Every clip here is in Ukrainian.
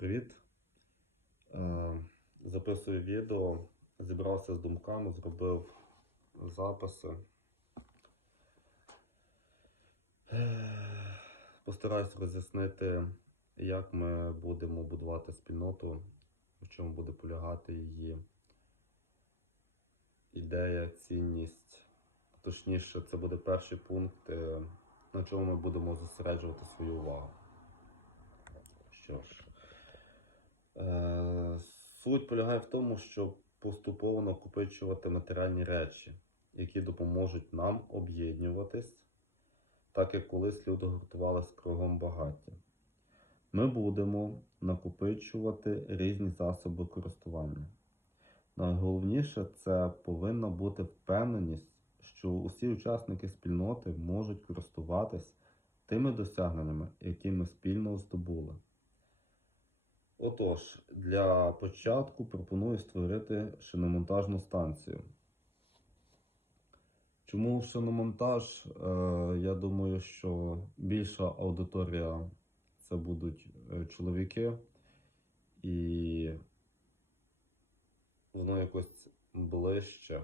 Привіт. Е, Записую відео, зібрався з думками, зробив записи. Е, Постараюсь роз'яснити, як ми будемо будувати спільноту, в чому буде полягати її ідея, цінність. Точніше, це буде перший пункт, е, на чому ми будемо зосереджувати свою увагу. Що ж, суть полягає в тому, щоб поступово накопичувати матеріальні речі, які допоможуть нам об'єднуватись, так як колись люди гуртувалися кругом багаття. Ми будемо накопичувати різні засоби користування. Найголовніше це повинна бути впевненість, що усі учасники спільноти можуть користуватись тими досягненнями, які ми спільно здобули. Отож, для початку пропоную створити шиномонтажну станцію. Чому шиномонтаж? Е, я думаю, що більша аудиторія це будуть е, чоловіки, і воно якось ближче.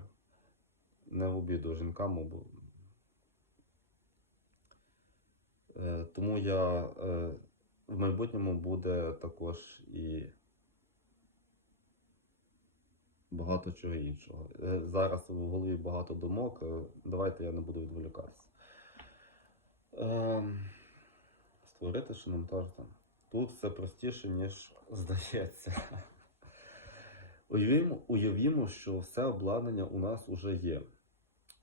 Не в обіду жінкам, бо Е, Тому я в майбутньому буде також і багато чого іншого. Е, Зараз в голові багато думок. е, Давайте я не буду відволікатися. Ем, Створити шиномонтаж. там. Тут все простіше, ніж здається. Уявімо, уявімо, що все обладнання у нас уже є.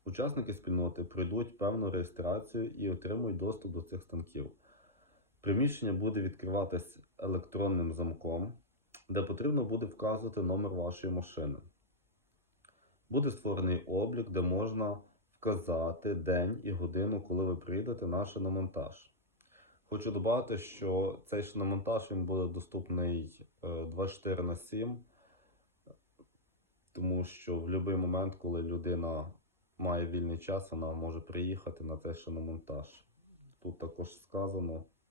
Учасники спільноти пройдуть певну реєстрацію і отримують доступ до цих станків. Приміщення буде відкриватись електронним замком, де потрібно буде вказувати номер вашої машини. Буде створений облік, де можна вказати день і годину, коли ви приїдете на шиномонтаж. Хочу додати, що цей шиномонтаж він буде доступний е, 24 на 7, тому що в будь-який момент, коли людина має вільний час, вона може приїхати на цей шиномонтаж. Тут також сказано, е,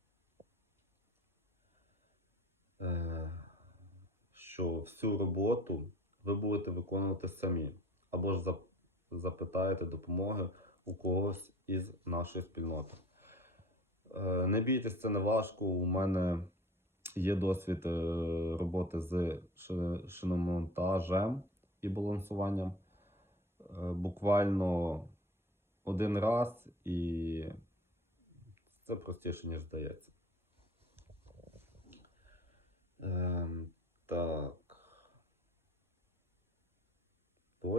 що всю роботу ви будете виконувати самі, або ж запитаєте допомоги у когось із нашої спільноти. Е, Не бійтесь, це не важко. У мене є досвід е, роботи з шиномонтажем і балансуванням. Е, Буквально один раз, і це простіше, ніж здається. Ем, так.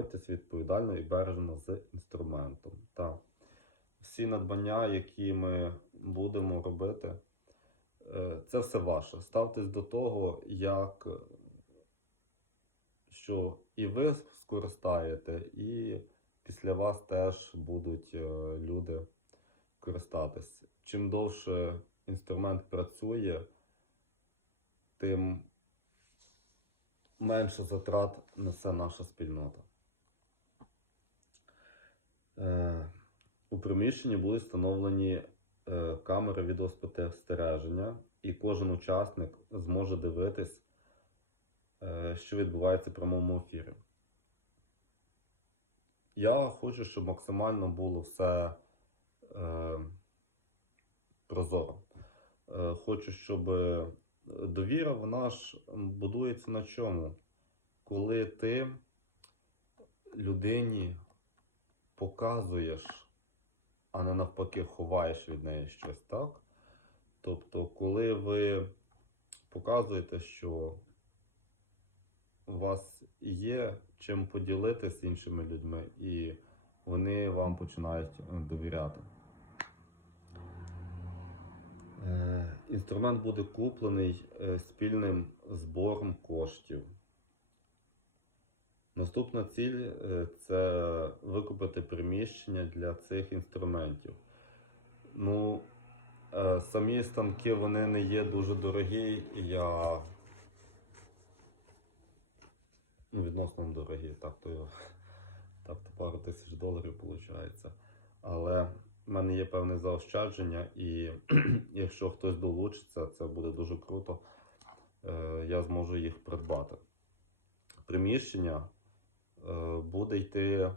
Поводьтесь відповідально і бережно з інструментом. Так. Всі надбання, які ми будемо робити, е, це все ваше. Ставтесь до того, як е, що і ви скористаєте, і після вас теж будуть е, люди користатись. Чим довше інструмент працює, тим менше затрат несе наша спільнота. Е, У приміщенні будуть встановлені е, камери відеоспостереження, і кожен учасник зможе дивитись, е, що відбувається в прямому ефірі. Я хочу, щоб максимально було все прозоро. Хочу, щоб довіра вона ж будується на чому? Коли ти людині показуєш, а не навпаки ховаєш від неї щось, так? Тобто, коли ви показуєте, що у вас є чим поділитися з іншими людьми, і вони вам починають е, довіряти. Е, Інструмент буде куплений е, спільним збором коштів. Наступна ціль е, це викупити приміщення для цих інструментів. Ну, е, самі станки вони не є дуже дорогі. Я ну, відносно дорогі, так то, так то пару тисяч доларів виходить. Але в мене є певне заощадження, і якщо хтось долучиться, це буде дуже круто. е, я зможу їх придбати. Приміщення буде йти,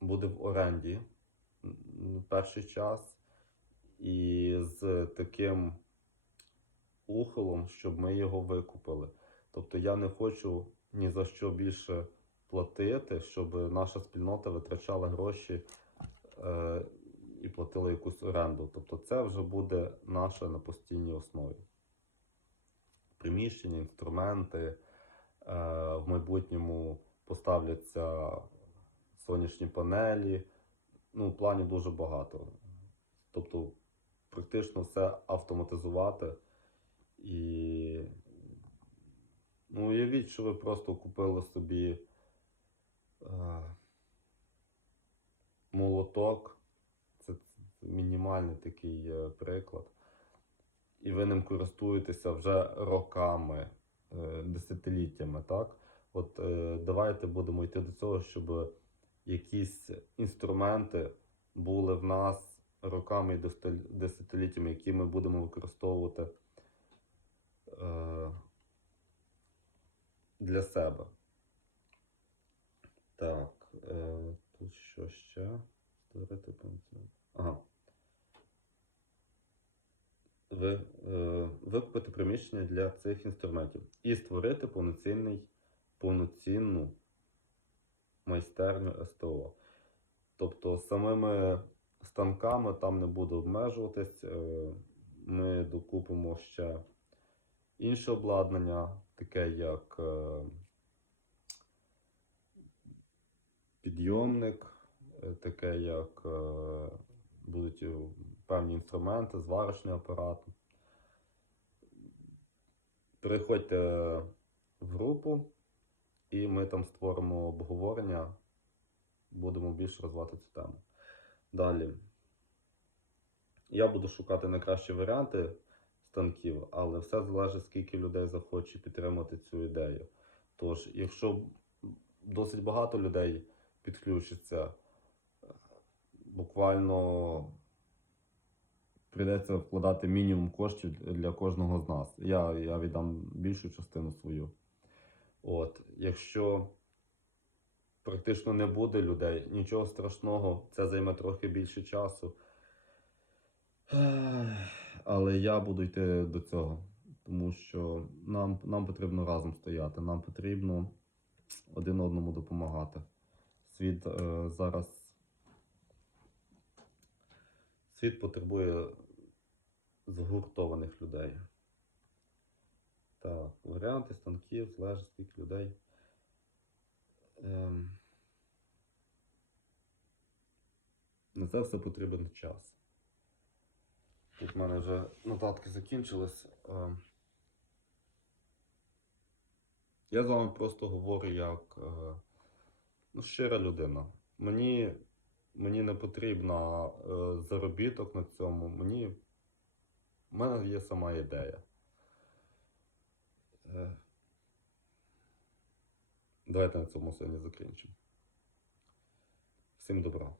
буде в оренді перший час, і з таким ухилом, щоб ми його викупили. Тобто я не хочу ні за що більше платити, щоб наша спільнота витрачала гроші е, і платила якусь оренду. Тобто це вже буде наше на постійній основі. Приміщення, інструменти. Е, в майбутньому поставляться сонячні панелі. Ну, планів дуже багато. Тобто, практично все автоматизувати. І ну, уявіть, що ви просто купили собі е, молоток. Це, мінімальний такий е, приклад. І ви ним користуєтеся вже роками, десятиліттями, так? От е, давайте будемо йти до цього, щоб якісь інструменти були в нас роками і десятиліттями, які ми будемо використовувати е, для себе. Так, е, тут що ще? Створити пенсію. Ага. Ви, е, викупити приміщення для цих інструментів і створити повноцінний, повноцінну майстерню СТО. Тобто самими станками там не буду обмежуватись. е, Ми докупимо ще інше обладнання, таке як е, підйомник, таке як будуть певні інструменти, зварочний апарат. Переходьте в групу, і ми там створимо обговорення, будемо більше розвивати цю тему. Далі. Я буду шукати найкращі варіанти станків, але все залежить, скільки людей захоче підтримати цю ідею. Тож, якщо досить багато людей підключиться, буквально прийдеться вкладати мінімум коштів для кожного з нас. Я, я віддам більшу частину свою. От, якщо практично не буде людей, нічого страшного, це займе трохи більше часу. Але я буду йти до цього, тому що нам, нам потрібно разом стояти, нам потрібно один одному допомагати. Світ е, зараз світ потребує згуртованих людей. Так, варіанти станків, скільки людей. Ем, на це все потрібен час. Тут в мене вже нотатки закінчились. Ем, Я з вами просто говорю як е, ну, щира людина. Мені, мені не потрібна е, заробіток на цьому. Мені, в мене є сама ідея. Е, Давайте на цьому сьогодні закінчимо. Всім добра.